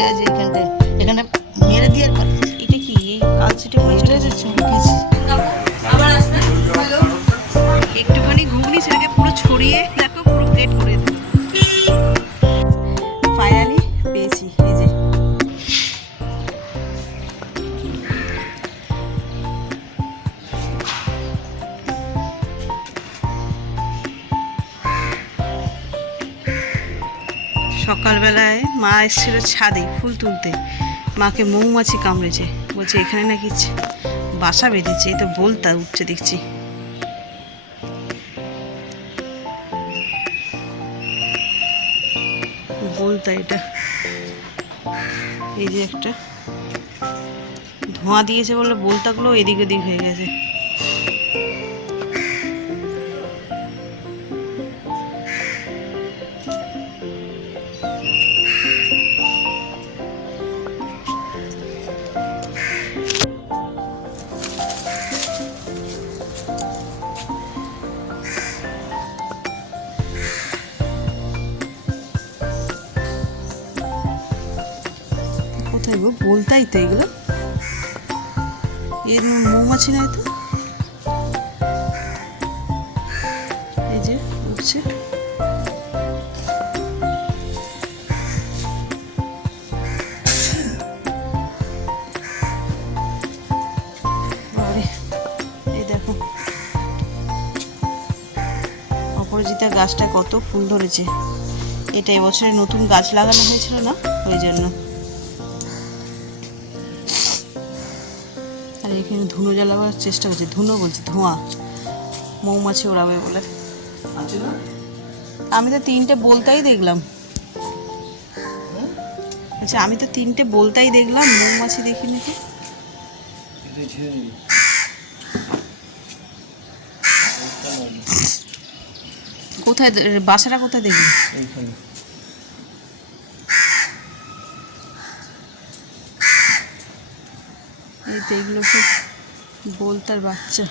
গেছে এখানটায়, এখানটা মেরে দিয়ে আর এটা কি এই কালচিটে পরিষ্কার চমকেছে। একটুখানি ঘুগনি সেটাকে পুরো ছড়িয়ে দেখো পুরো প্লেট করে দিই। ফাইনালি পেয়েছি এই যে সকালবেলায় মা এসেছিল ছাদে ফুল তুলতে, মাকে মৌমাছি কামড়েছে, বলছে এখানে নাকি বাসা বেঁধেছে। এই তো বলতা উঠছে দেখছি। বলতা এটা, এই যে একটা ধোঁয়া দিয়েছে বলে বলতাগুলো এদিক ওদিক হয়ে গেছে। কোথায় গো বলতাই তো এগুলো, এর মৌমাছি নয় তো। এই যে উঠছে, এই দেখো অপরাজিতা গাছটা কত ফুল ধরেছে। এটা এবছরে নতুন গাছ লাগানো হয়েছিল না, ওই জন্য। আর এখানে ধুনো জ্বালাবার চেষ্টা করছে, ধুনো বলছে ধোঁয়া, মৌমাছি ওড়াবে বলে। আমি তো 3টে বলতাই দেখলাম। আচ্ছা আমি তো 3টে বলতাই দেখলাম, মৌমাছি দেখিনি তো। কোথায় বাসাটা কোথায় দেখলি? এই তো এগুলো সব বলতার বাচ্চা।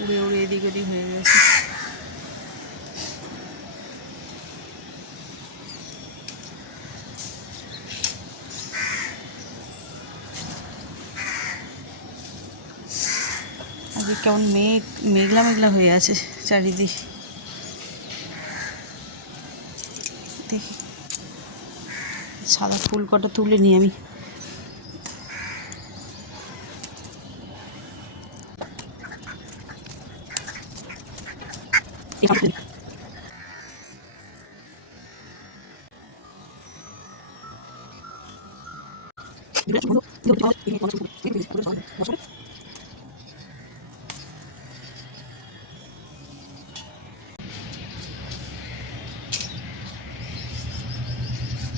উড়ে উড়ে এদিক ওদিক হয়ে গেছে। আজকে কেমন মেঘলা মেঘলা হয়ে আছে চারিদিক। দেখি সাদা ফুল কটা তুলে নিই আমি।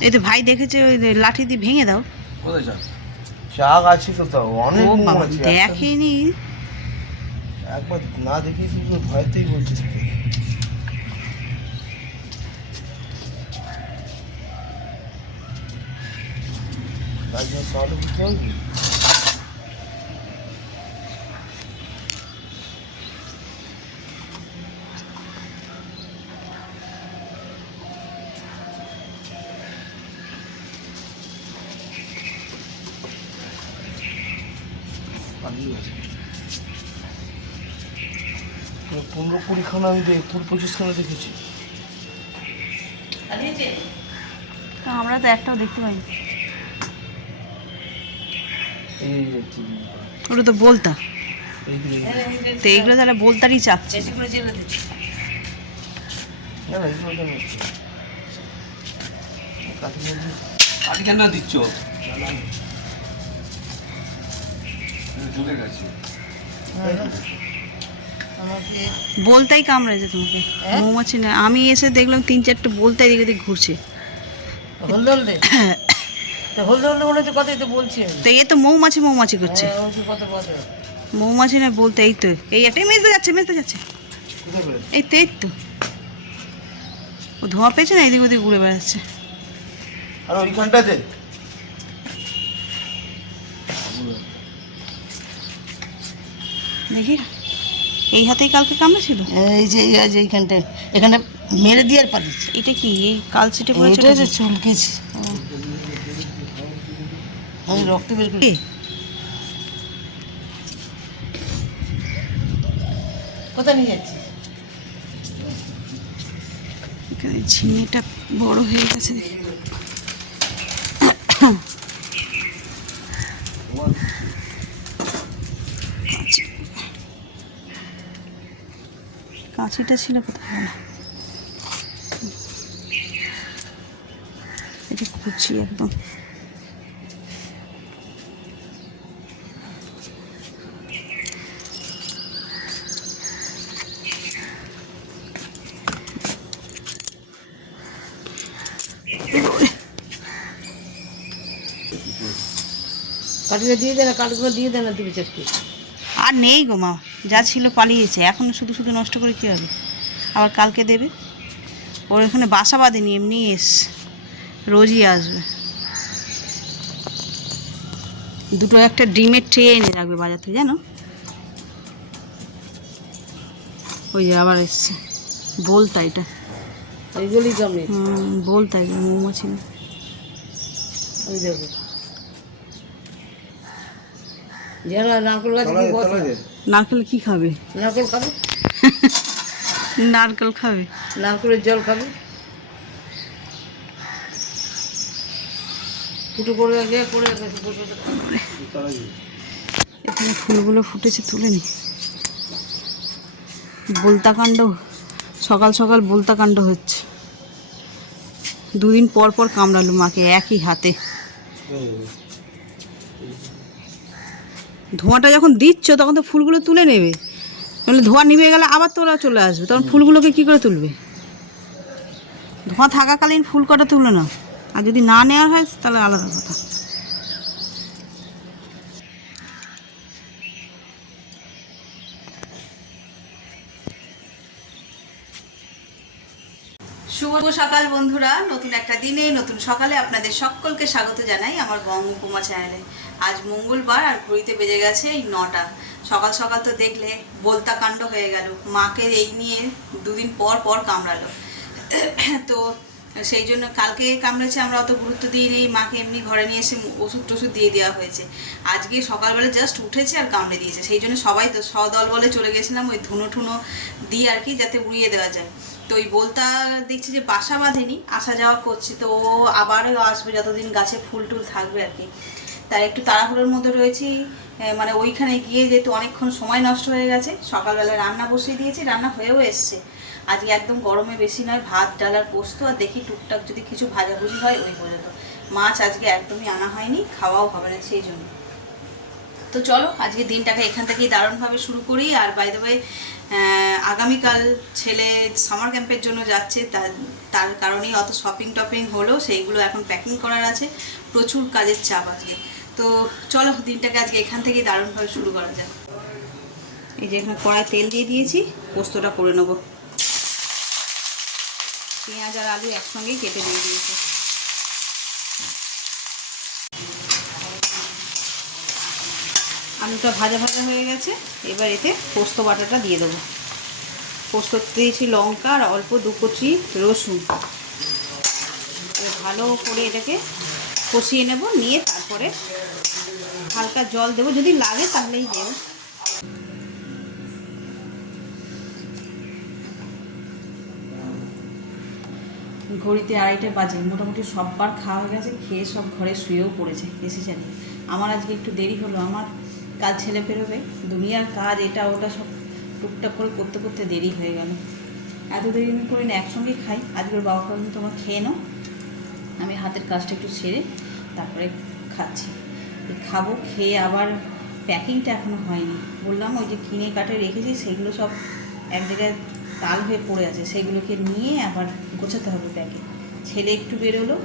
এই তো ভাই দেখেছে ওই লাঠি দিয়ে ভেঙে দাও। কোথায় শাক আছে কোথাও অনেক মৌমাছি দেখিনি, একবার না দেখি তুই ভয়তেই বলছিস। তাহলে বুঝতে পারবি পনেরো কুড়িখানা আমি 25খানা দেখেছি। আমরা তো একটাও দেখতে পাইনি। ওটা তো বলতা, তো এইগুলো তাহলে বলতারই চাচ্ছে। কাঠি কেন দিচ্ছ? ঝুলে গেছে। বলতাই কামড়াইছে তোমাকে, মৌমাছি না। আমি এসে দেখলাম 3-4টে বলতাই দিকে দিকে ঘুরছে। তো এ তো মৌমাছি মৌমাছি করছে, মৌমাছি না বলতে। এই তো এই একটাই মেজতে যাচ্ছে এই তো, এই তো ও ধোঁয়া পেয়েছে না, এদিক ওদিক ঘুরে বেড়াচ্ছে। আর ওইখানটাতে দেখি এই হাতেই কালকে কামড়েছিল? এই যে এইখানটায়, এখানে মেরে দিয়ে আর পালিয়েছে। এটা কি এই কালচিটে পড়েছে? এটা যে চুলকেছে, আমি রক্ত বের করি। কোথায় নিয়ে যাচ্ছি? এখানে ঝিঙেটা বড় হয়ে গেছে। কাঁচিটা ছিল কোথায় না, এটা কুচি একদম। কাটিয়ে দিয়ে দে না, কাটগুলো দিয়ে দে না, দিবি চারটি। আর নেই গো মা, যা ছিল পালিয়েছে, এখন শুধু শুধু নষ্ট করে কী হবে? আবার কালকে দেবে। ওর এখানে বাসা বাঁধেনি, এমনি রোজই আসবে। দুটো একটা ডিমের ট্রে এনে রাখবে বাজার থেকে, জানো? ওই যে আবার এসছে বলতা, এটা ওইগুলোই কামড়ে। বলতা মৌমাছি না। ওই দেখো, যেন নারকেল গাছ কি বসে। নারকেল কি খাবে? নারকেল খাবে, নারকেল খাবে, নারকেলের জল খাবে। ফুটো করে রাখবে, করে রাখবে। এখানে ফুলগুলো ফুটেছে, তুলে নি। বলতাকাণ্ড, সকাল সকাল বলতাকাণ্ড হচ্ছে। দুদিন পর পর কামড়ালো মাকে একই হাতে। ধোঁয়াটা যখন দিচ্ছ তখন তো ফুলগুলো তুলে নেবে, নাহলে ধোঁয়া নিভে গেলে আবার তো ওরা চলে আসবে, তখন ফুলগুলোকে কী করে তুলবে? ধোঁয়া থাকাকালীন ফুল কটা তুলে নাও, আর যদি না নেওয়া হয় তাহলে আলাদা কথা। শুভ সকাল বন্ধুরা, নতুন একটা দিনে নতুন সকালে আপনাদের সকলকে স্বাগত জানাই আমার বঙ্গ উপমা চ্যানেলে। আজ মঙ্গলবার আর ঘড়িতে বেজে গেছে এই 9টা। সকাল সকাল তো দেখলে বলতা কাণ্ড হয়ে গেল, মাকে এই নিয়ে দুদিন পর পর কামড়ালো। তো সেই জন্য কালকে কামড়েছে, আমরা অত গুরুত্ব দিই নেই, মাকে এমনি ঘরে নিয়ে এসে ওষুধ টষুধ দিয়ে দেওয়া হয়েছে। আজকে সকালবেলা জাস্ট উঠেছে আর কামড়ে দিয়েছে, সেই জন্য সবাই তো সদল বলে চলে গেছিলাম ওই ধুনো ঠুনো দিয়ে আর কি, যাতে উড়িয়ে দেওয়া যায়। তো ওই বলতা দেখছি যে বাসা বাঁধেনি, আসা যাওয়া করছে, তো ও আবারও আসবে যতদিন গাছে ফুল টুল থাকবে আর কি। তাই একটু তাড়াহুড়োর মধ্যে রয়েছি, মানে ওইখানে গিয়ে যেহেতু অনেকক্ষণ সময় নষ্ট হয়ে গেছে। সকালবেলা রান্না বসিয়ে দিয়েছি, রান্না হয়েও এসছে। আজকে একদম গরমে বেশি নয়, ভাত ডাল আর পোস্ত, আর দেখি টুকটাক যদি কিছু ভাজাভুজি হয় ওই পর্যন্ত। মাছ আজকে একদমই আনা হয়নি, খাওয়াও হবে না সেই জন্য। তো চলো আজকে দিনটাকে এখান থেকেই দারুণভাবে শুরু করি। আর বাই দ্য ওয়ে, আগামীকাল ছেলে সামার ক্যাম্পের জন্য যাচ্ছে, তার কারণেই অত শপিং টপিং হলো, সেইগুলো এখন প্যাকিং করার আছে, প্রচুর কাজের চাপ আজকে। তো চলো দিনটাকে আজকে এখান থেকেই দারুণভাবে শুরু করা যায়। এই যে এখানে কড়াই তেল দিয়ে দিয়েছি, পোস্তটা করে নেবো। পেঁয়াজ আর আলু একসঙ্গেই কেটে দিয়ে দিয়েছি। আলুটা ভাজা ভাজা হয়ে গেছে, এবার এতে পোস্ত বাটাটা দিয়ে দেবো। পোস্ত দিয়েছি লঙ্কা আর অল্প 2 কুচি রসুন। ভালো করে এটাকে কষিয়ে নেব, নিয়ে তারপরে হালকা জল দেবো, যদি লাগে তাহলেই দেবো। ঘড়িতে 2:30 বাজে, মোটামুটি সববার খাওয়া হয়ে গেছে, খেয়ে সব ঘরে শুয়েও পড়েছে এসে জানি। আমার আজকে একটু দেরি হলো, আমার কাল ছেলে বেরোবে, দুনিয়ার কাজ এটা ওটা সব টুকটাক করে করতে করতে দেরি হয়ে গেল। এত দেরি করে না, একসঙ্গেই খাই। আজকের বাবা কারণ তোমার খেয়ে নাও, আমি হাতের কাজটা একটু সেরে তারপরে খাচ্ছি। খাবো, খেয়ে আবার প্যাকিংটা এখনও হয়নি। বললাম ওই যে কিনে কাটে রেখেছি, সেগুলো সব এক জায়গায় তাল হয়ে পড়ে আছে, সেগুলোকে নিয়ে আবার গোছাতে হবে ব্যাগে। ছেলে একটু বেরোলো,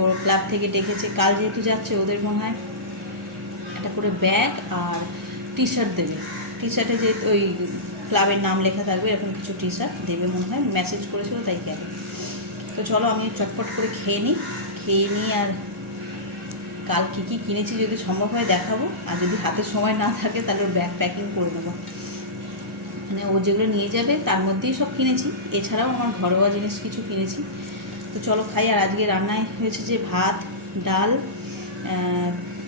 ওর ক্লাব থেকে ডেকেছে, কাল যেহেতু যাচ্ছে ওদের মনে হয় একটা করে ব্যাগ আর টি শার্ট দেবে। টি শার্টে যে ওই ক্লাবের নাম লেখা থাকবে, এরকম কিছু টি শার্ট দেবে মনে হয়, মেসেজ করেছিল, তাই গেল। তো চলো আমি চটপট করে খেয়ে নিই আর কাল কী কী কিনেছি যদি সম্ভব হয় দেখাবো, আর যদি হাতে সময় না থাকে তাহলে ব্যাগ প্যাকিং করে দেবো। মানে ও যেগুলো নিয়ে যাবে তার মধ্যেই সব কিনেছি, এছাড়াও আমার ঘরোয়া জিনিস কিছু কিনেছি। তো চলো খাই। আর আজকে রান্নায় হয়েছে যে ভাত, ডাল,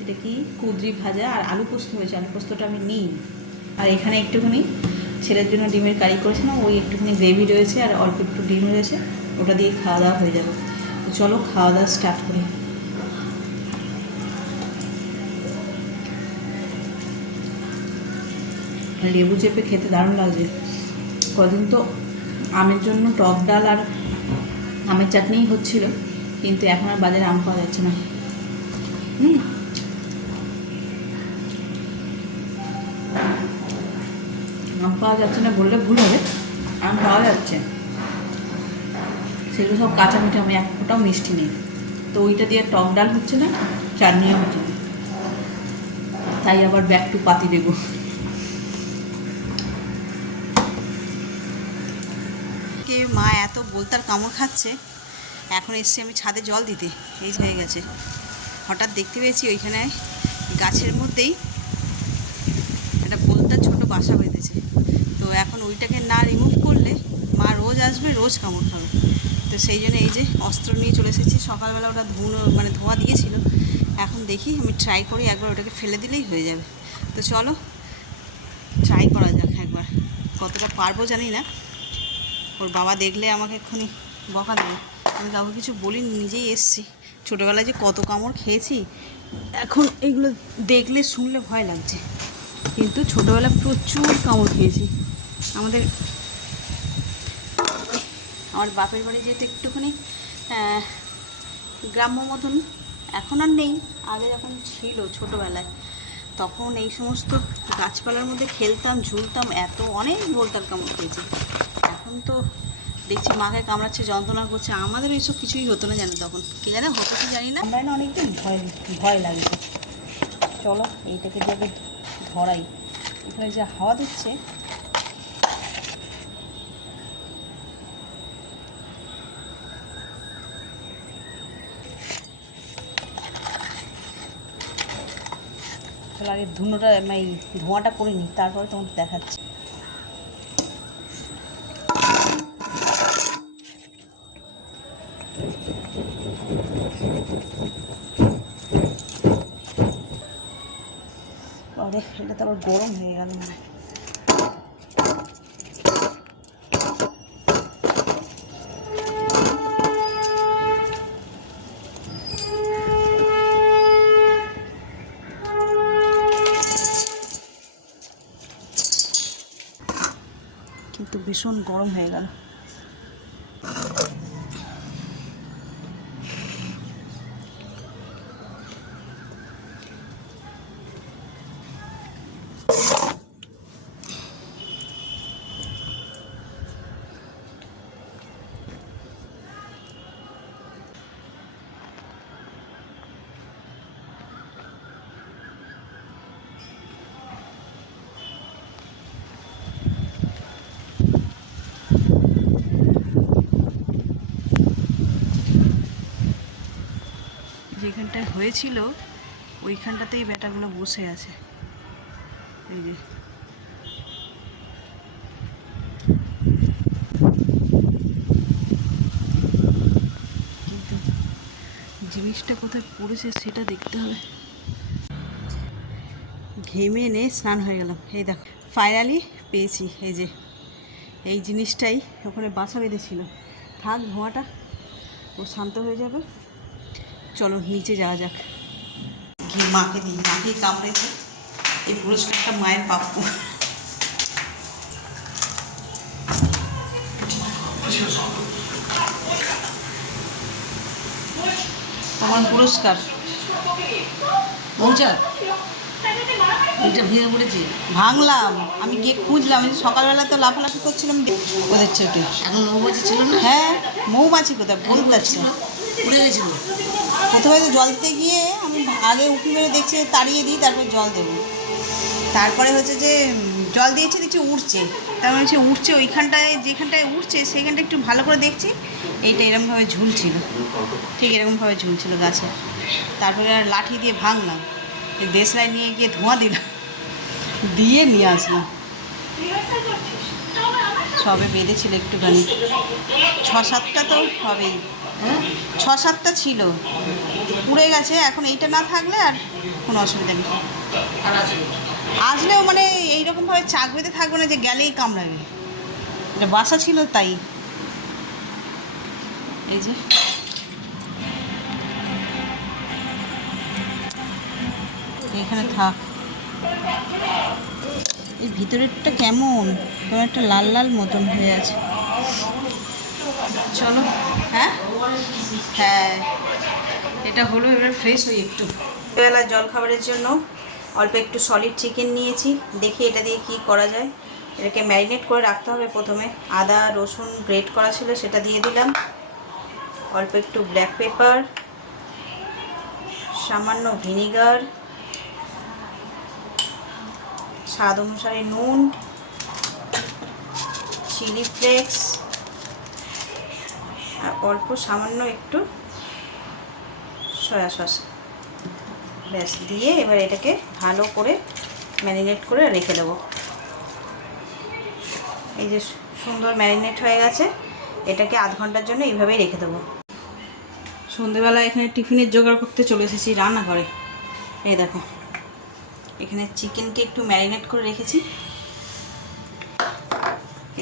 এটা কি কুঁদরি ভাজা আর আলু পোস্ত হয়েছে। আলু পোস্তটা আমি নিই। আর এখানে একটুখানি ছেলের জন্য ডিমের কারি করেছিলাম, ওই একটুখানি গ্রেভি রয়েছে আর অল্প একটু ডিম রয়েছে, ওটা দিয়ে খাওয়া দাওয়া হয়ে যাবে। তো চলো খাওয়া দাওয়া স্টার্ট করি। লেবু চেপে খেতে দারুণ লাগছে। কদিন তো আমের জন্য টক ডাল আর আমের চাটনিই হচ্ছিল, কিন্তু এখন আর বাজারে আম পাওয়া যাচ্ছে না। আম পাওয়া যাচ্ছে না বললে ভুল হবে, আম পাওয়া যাচ্ছে, সেগুলো সব কাঁচা মিঠা, আমি এক ফোঁটাও মিষ্টি নেই। তো ওইটা দিয়ে টক ডাল হচ্ছে না, চাটনিও হচ্ছে না, তাই আবার ব্যাক টু পাতি লেবু। কে মা এত বোলতার কামড় খাচ্ছে, এখন এসছি আমি ছাদে জল দিতে, এই হয়ে গেছে। হঠাৎ দেখতে পেয়েছি ওইখানে গাছের মধ্যেই একটা বোলতার ছোট বাসা বেঁধেছে। তো এখন ওইটাকে না রিমুভ করলে মা রোজ আসবে, রোজ কামড় খাবে। তো সেই জন্য এই যে অস্ত্র নিয়ে চলে এসেছি। সকালবেলা ওটা ধোঁয়া দিয়েছিল, এখন দেখি আমি ট্রাই করি একবার, ওটাকে ফেলে দিলেই হয়ে যাবে। তো চলো ট্রাই করা যাক একবার, কতটা পারবো জানি না। ওর বাবা দেখলে আমাকে এক্ষুনি বকা দেবে, আমি কাউকে কিছু বলিনি, নিজেই এসছি। ছোটোবেলায় যে কত কামড় খেয়েছি, এখন এগুলো দেখলে শুনলে ভয় লাগছে, কিন্তু ছোটোবেলায় প্রচুর কামড় খেয়েছি। আমার বাপের বাড়ি যেহেতু একটুখানি গ্রাম্য মতন, এখন আর নেই, আগে যখন ছিল ছোটোবেলায়, তখন এই সমস্ত গাছপালার মধ্যে খেলতাম, ঝুলতাম, অনেক বলতার কামড় খেয়েছি। এখন তো দেখছি মাকে কামড়াচ্ছে, যন্ত্রণা করছে, আমাদের এইসব কিছুই হতো না জানো তখন, কে জানে হতো কি জানি না। আমরা না অনেকদিন ভয় লাগছে। চলো এইটাকে যাবে ধরাই, এখানে যা হাওয়া দিচ্ছে। আগে ধোঁয়াটা করে নিই, তারপরে তোমাকে দেখাচ্ছি। আরে এটা তো আবার গরম হয়ে গেল না। কিন্তু ভীষণ গরম হয়ে গেল। যেখানটায় হয়েছিল ওইখানটাতেই ব্যাটাগুলো বসে আছে, এই যে। কিন্তু জিনিসটা কোথায় পড়েছে সেটা দেখতে হবে। ঘেমে এনে স্নান হয়ে গেলাম, এই দেখো ফাইনালি পেয়েছি। এই যে এই জিনিসটাই ওখানে বাসা বেঁধেছিল, থাক ধোঁয়াটা, ও শান্ত হয়ে যাবে। চলো নিচে যাওয়া যাক, গিয়ে মাকে দিই, মাকেই কামড়েছে, এই পুরস্কারটা মায়ের প্রাপ্য। তোমার পুরস্কার পৌঁছা, এটা ভেঙে পড়েছে, ভাঙলাম, আমি গিয়ে খুঁজলাম, সকালবেলা তো লাফালাফি করছিলাম ওদের ছোটে। এখন মৌমাছি ছিল না? হ্যাঁ, মৌমাছি কোথায় বলতে পারছি না, উড়ে গেছিলো। প্রথমে তো জল দিতে গিয়ে আমি আগে উঁকি মেরে দেখছি তাড়িয়ে দিই, তারপর জল দেবো। তারপরে হচ্ছে যে জল দিয়েছি, দেখছি উঠছে, তার মানে হচ্ছে উঠছে ওইখানটায়, যেখানটায় উঠছে সেখানটা একটু ভালো করে দেখছি, এইটা এরকমভাবে ঝুলছিল, ঠিক এরকমভাবে ঝুলছিল গাছে। তারপরে আর লাঠি দিয়ে ভাঙলাম, দেশলাই নিয়ে গিয়ে ধোঁয়া দিলাম, দিয়ে নিয়ে আসলাম। সবে বেঁধেছিল একটুখানি, 6-7টা তো হবেই, 6-7টা ছিল, উড়ে গেছে। এখন এইটা না থাকলে আর কোনো অসুবিধা নেই। আসলেও মানে এইরকমভাবে চাক বেঁধে থাকবে না যে গেলেই কামড়াবে, এটা বাসা ছিল তাই। এই যে এখানে থাক। এই ভিতরেরটা কেমন একটা লাল লাল মতন হয়ে আছে। চলো, হ্যাঁ হ্যাঁ এটা হলো, এবার ফ্রেশ হই একটু। বেলা জল খাবারের জন্য অল্প একটু সলিড চিকেন নিয়েছি, দেখি এটা দিয়ে কি করা যায়। এটাকে ম্যারিনেট করে রাখতে হবে প্রথমে। আদা রসুন গ্রেট করা ছিল সেটা দিয়ে দিলাম, অল্প একটু ব্ল্যাক পেপার, সামান্য ভিনিগার, স্বাদ অনুসারে নুন, চিলি ফ্লেক্স আর অল্প সামান্য একটু সয়া সস, ব্যাস দিয়ে এবার এটাকে ভালো করে ম্যারিনেট করে রেখে দেবো। এই যে সুন্দর ম্যারিনেট হয়ে গেছে, এটাকে আধ ঘন্টার জন্য এইভাবেই রেখে দেবো। সন্ধেবেলা এখানে টিফিনের জোগাড় করতে চলে এসেছি রান্নাঘরে। এই দেখো এখানে চিকেনকে একটু ম্যারিনেট করে রেখেছি,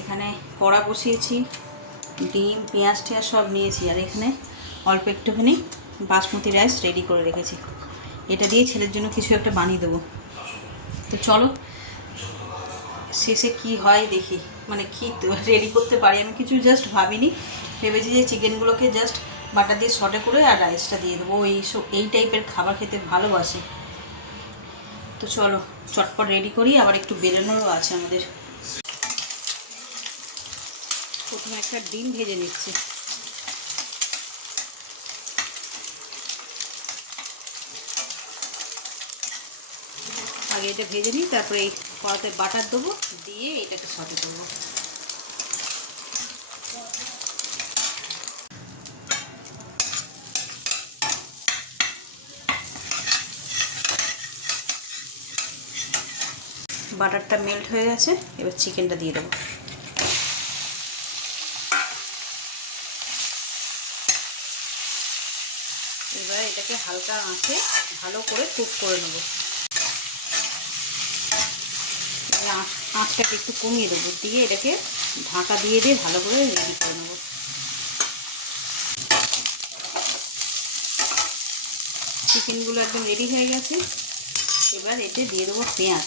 এখানে কড়া বসিয়েছি, ডিম পেঁয়াজ টিয়াজ সব নিয়েছি, আর এখানে অল্প একটুখানি বাসমতি রাইস রেডি করে রেখেছি। এটা দিয়ে ছেলের জন্য কিছু একটা বানিয়ে দেবো। তো চলো শেষে কি হয় দেখি, মানে কি রেডি করতে পারি। আমি কিছু জাস্ট ভাবিনি, ভেবেছি যে চিকেনগুলোকে জাস্ট বাটার দিয়ে সটে করে আর রাইসটা দিয়ে দেবো। এই টাইপের খাবার খেতে ভালোবাসি। তো চলো চটপট রেডি করি, আবার একটু বেরোনোরও আছে আমাদের। প্রথমে একটা ডিম ভেজে নিচ্ছি। আগে এটা ভেজে নিই, তারপরে এই কড়াতে বাটার দেবো, দিয়ে এটাকে সটে করবো। বাটারটা মেল্ট হয়ে গেছে, এবার চিকেনটা দিয়ে দেবো। এবার এটাকে হালকা আঁচে ভালো করে কুক করে নেবো। আঁচটাকে একটু কমিয়ে দেবো, দিয়ে এটাকে ঢাকা দিয়ে ভালো করে রেডি করে নেবো। চিকেনগুলো একদম রেডি হয়ে গেছে, এবার এতে দিয়ে দেবো পেঁয়াজ।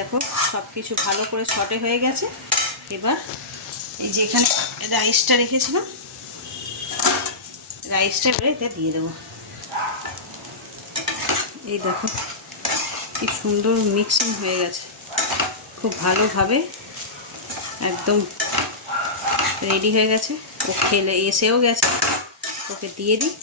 দেখো সব কিছু ভালো করে সটে হয়ে গেছে। এবার এই যে এখানে রাইসটা রেখেছিলাম, রাইসটা এবারে এতে দিয়ে দেবো। এই দেখো কি সুন্দর মিক্সিং হয়ে গেছে, খুব ভালোভাবে একদম রেডি হয়ে গেছে। ও খেলে এসেও গেছে, ওকে দিয়ে দিই।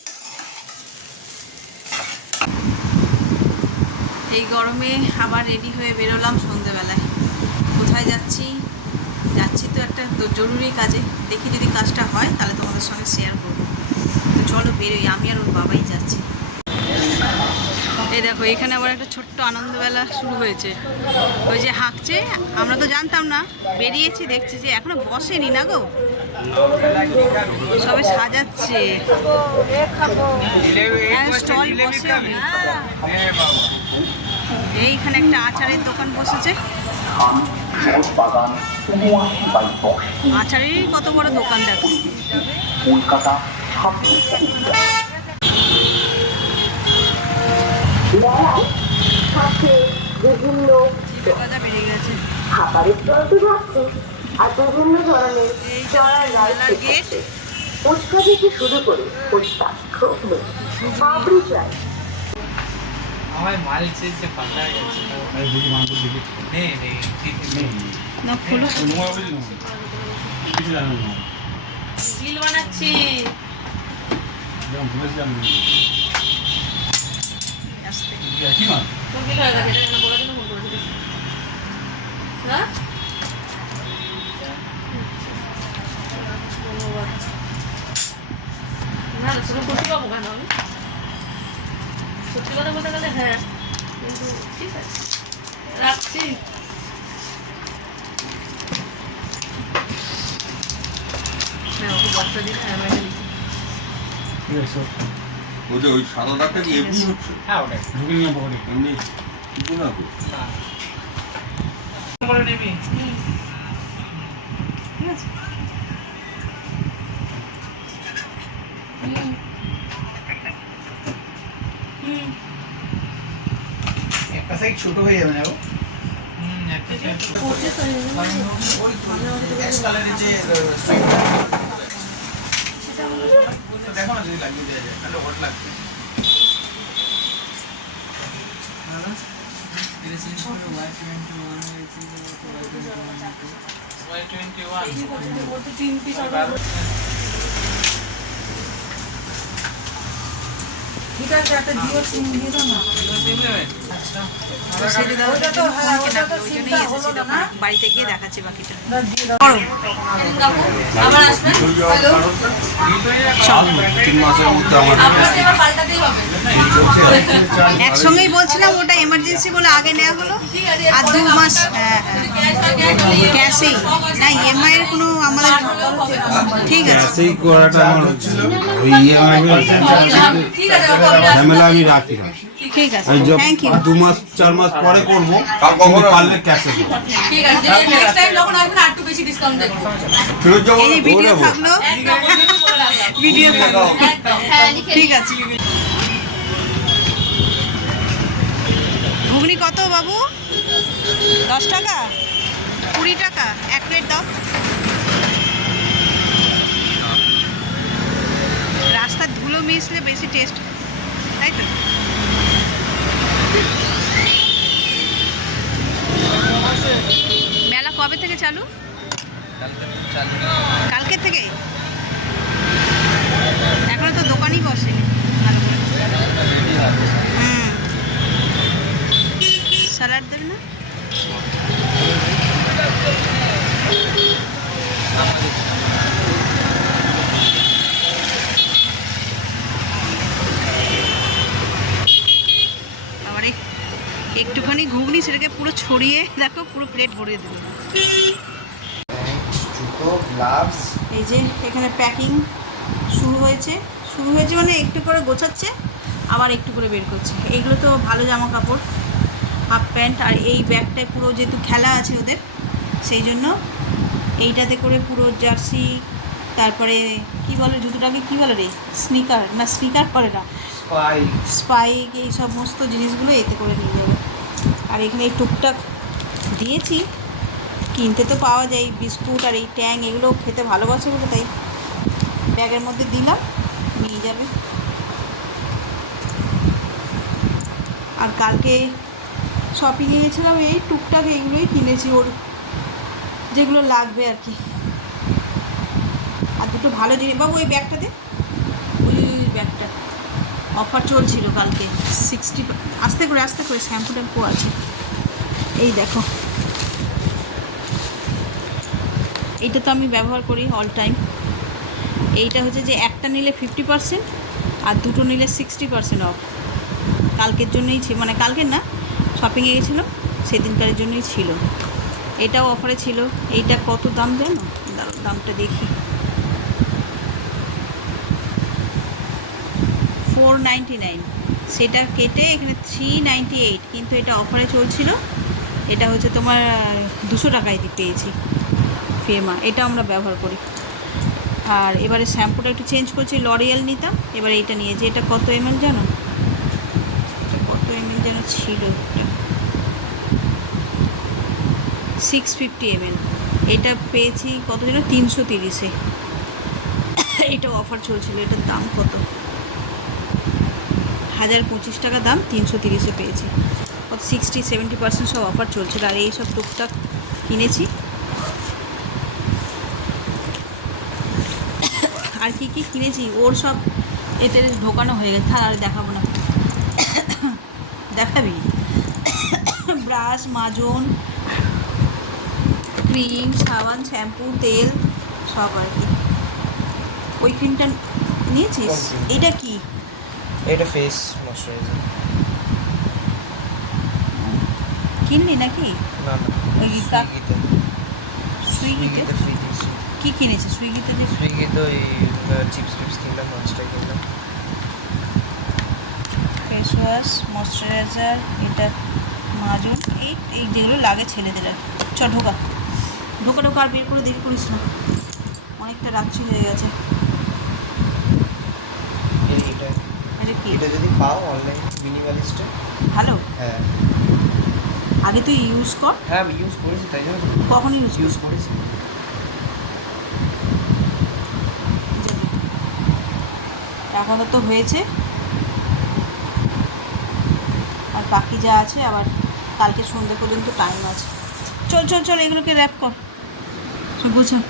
এই গরমে আবার রেডি হয়ে বেরোলাম সন্ধেবেলায়। কোথায় যাচ্ছি? যাচ্ছি তো একটা জরুরি কাজে, দেখি যদি কাজটা হয় তাহলে তোমাদের সঙ্গে শেয়ার করবো। তো চলো বেরোই, আমি আর ওর বাবাই যাচ্ছি। এই দেখো এখানে আবার একটা ছোট্ট আনন্দবেলা শুরু হয়েছে। ওই যে হাঁকছে, আমরা তো জানতাম না, বেরিয়েছি দেখছি যে এখনো বসেনি না গো, সবে সাজাচ্ছে। স্টল বসে, এইখানে একটা আচারের দোকান বসেছে। আচারেরই কত বড় দোকান দেখো। বেড়ে গেছে খাবারের স্টল তো যাচ্ছে, আর বিভিন্ন ধরনের ফুচকা থেকে শুরু করে ফুচকা খুব পাপড়ি চাই। আমার মাল চেয়েছে পাল্টা গেছে নেই নেই ঠিক নেই না খুলো, কিছু জানো না রিল বানাচ্ছি। ভুলেছিলাম আস্তে কি মা তোর বিল হয়ে গেছে, এটা কেন বলার জন্য ফোন করেছিস? হ্যাঁ ধন্যবাদ। না শুধু খুশি পাবো কেন আমি সত্যি কথা বলতে গেলে হ্যাঁ কিন্তু ঠিক আছে রাখছি হ্যাঁ ওকে বস্তা দিন হ্যাঁ বাইরে দিচ্ছি ওই যে ওই সাদা দাগটা কি এমনি হচ্ছে? হ্যাঁ ওটাই ঢুকে নিয়ে পকেটে এমনি কিছু না তো। করে নিবি ঠিক আছে একটা সাইড ছোট হয়ে যাবে না একটা সাইড ওই অ্যাশ কালারের যে স্ট্রিপ দেখো না যদি লাগিয়ে দেওয়া যায় তাহলে হট লাগবে ঠিক আছে একটা জিও সিম দিয়ে দাও না সেটা দাও ওই জন্যই এসেছিল বাড়িতে গিয়ে দেখাচ্ছি বাকিটা আবার আসবেন হ্যালো 3 মাসের মধ্যে আমার আপনাকে এবার পাল্টাতেই হবে একসঙ্গেই বলছিলাম ওটা এমার্জেন্সি বলে আগে নেওয়া হলো ঠিক আছে আর 2 মাস হ্যাঁ ক্যাশেই না ইএমআই এর কোনো আমাদের ঠিক আছে সেই করাটা আমার হচ্ছিল ওই ইএমআই ঠিক আছে ওকে ঝামেলা আমি রাখি না ঠিক আছে এই যে থ্যাংক ইউ 2 মাস 4 মাস পরে করবো কিন্তু পারলে ক্যাশে দেবো ঠিক আছে নেক্সট টাইম যখন আসবেন আর একটু বেশি ডিসকাউন্ট দেবো ফেরত যাবো এই যে ভিডিও দেবো। থাকলো একদম ওইটুকু বলে রাখলাম ভিডিও থাকলো একদম হ্যাঁ লিখে ঠিক আছে ঘুগনি কত বাবু 10 টাকা 20 টাকা এক প্লেট দাও রাস্তার ধুলো মিশলে বেশি টেস্ট তাই তো মেলা কবে থেকে চালু কালকে থেকে এখনো তো দোকানই বসেনি ভালো করে হুম স্যালাড দেবে না আবার একটুখানি ঘুগনি সেটাকে পুরো ছড়িয়ে দেখো পুরো প্লেট ভরিয়ে দেবে এই যে এখানে প্যাকিং শুরু হয়েছে মানে একটু করে গোছাচ্ছে আবার একটু করে বের করছে এইগুলো তো ভালো জামা কাপড় হাফ প্যান্ট আর এই ব্যাগটায় পুরো যেহেতু খেলা আছে ওদের সেই জন্য এইটাতে করে পুরো জার্সি তারপরে কি বলে জুতোটাকে কি বলে রে স্নিকার করে না স্পাইক এই সমস্ত জিনিসগুলো এতে করে নিয়ে যাবে আর এখানে এই টুকটাক দিয়েছি কিনতে তো পাওয়া যায় বিস্কুট আর এই ট্যাং এগুলো খেতে ভালোবাসে বলে তাই ব্যাগের মধ্যে দিলাম নিয়ে যাবে আর কালকে শপিংয়ে গিয়েছিলাম এই টুকটাক এইগুলোই কিনেছি ওর যেগুলো লাগবে আর কি আর দুটো ভালো জিনিস বাবু ওই ব্যাগটাতে ওই ব্যাগটা অফার চলছিল কালকে 60 আস্তে করে শ্যাম্পু ট্যাম্পু আছে এই দেখো এইটা তো আমি ব্যবহার করি অল টাইম এইটা হচ্ছে যে একটা নিলে 50% আর দুটো নিলে 60% অফ কালকের জন্যই মানে কালকের না শপিংয়ে গেছিলাম সেদিনকারের জন্যই ছিল এটাও অফারে ছিল এইটা কত দাম জানো দামটা দেখি 499 সেটা কেটে এখানে 398 কিন্তু এটা অফারে চলছিল এটা হচ্ছে তোমার 200 টাকায় পেয়েছি ফেমা এটা আমরা ব্যবহার করি আর এবারে শ্যাম্পুটা একটু চেঞ্জ করছি লরিয়াল নিতাম এবার এইটা নিয়েছি এটা কত এমএল জানো কত এমএল যেন ছিল এটা 650 ml এটা পেয়েছি কত যেন 330-এ এটা অফার চলছিল এটার দাম কত 1025 টাকা দাম 330-এ পেয়েছি কত 60-70% সব অফার চলছিল আর এই সব টুকটাক কিনেছি আর কি কি কিনেছি ওর সব এতে ঢোকানো হয়ে গেছে আর দেখাবো না দেখাবি ব্রাশ মাজন ক্রিম সাবান শ্যাম্পু তেল সব আর কি ওই ক্রিমটা নিয়েছিস? কোনটি? এটা কি? এটা ফেস ময়শ্চারাইজার। কিনলি নাকি? না না, ওই কি কা- সুইগিতে সুইগিতে? ফ্রি দিয়েছি। কি কিনেছিস সুইগিতে? যে সুইগিতে ওই চিপস টিপস কিনলাম, মাছটা কিনলাম। ফেস ওয়াশ, ময়শ্চারাইজার, এটা মাজুন, এই যেগুলো লাগে ছেলেদের আর কি। চ ঢোকা ঢোকা ঢোকা, আর বের করে দেরি করিস না, অনেকটা রাত্রি হয়ে গেছে। এটা এটা কি? এটা যদি পাও অনলাইন মিনিমালিস্টে, ভালো? হ্যাঁ আগে তুই ইউজ কর। হ্যাঁ আমি ইউজ করেছি, তাই জন্য কখন ইউজ ইউজ করেছি। টাকাটা তো হয়েছে, আর বাকি যা আছে আবার কালকে সন্ধ্যে পর্যন্ত টাইম আছে। চল চল চল, এগুলোকে র্যাপ কর, সব গোছা।